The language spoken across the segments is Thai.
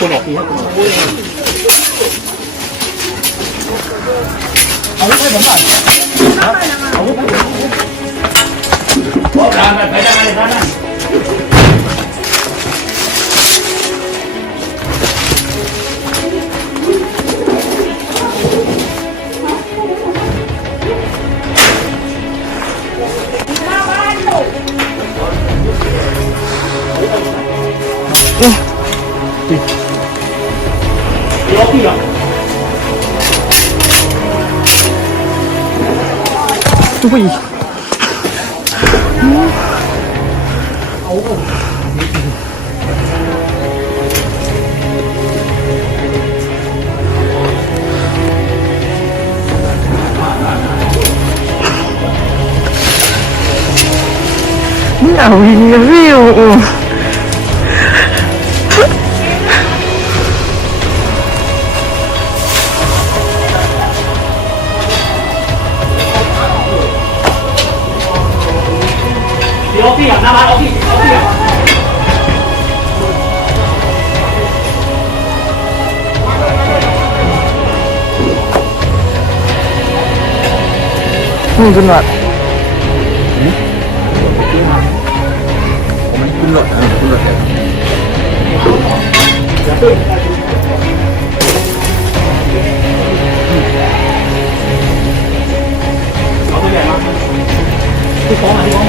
คนออกทีให้คนออกเอาลูกให้ผมหน่อยเอาลูกให้ผมพวกเราไปได้ไหมท่านนั่น เดี๋ยวพี่อ่ะอุ้ย ไม่เอาวินวิ aqui, ó. Ui. Não, viu? พี่อะหน้าบ้านเอาพี่เอาพี่อะนี่คุณหนวดขึ้นรถเออขึ้นรถเดี๋ยวเอาตัวใหญ่มาที่ฟ้องอะที่ฟ้อง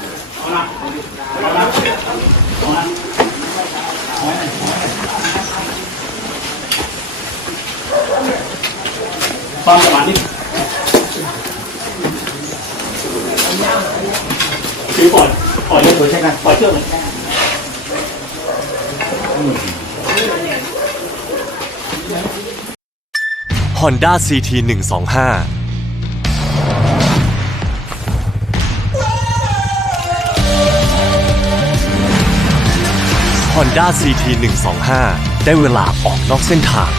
เดี๋ยวพี่อะผมเอาพี่อะไม่องกลัวฟ้องไปแล้วไม่กี่คนฟ้องเอานะเอานะเอนะฟังประมาณนี้ถือก่อนปล่อยเลยใช่ไหมปล่อยเชื Honda CT 125ได้เวลาออกนอกเส้นทาง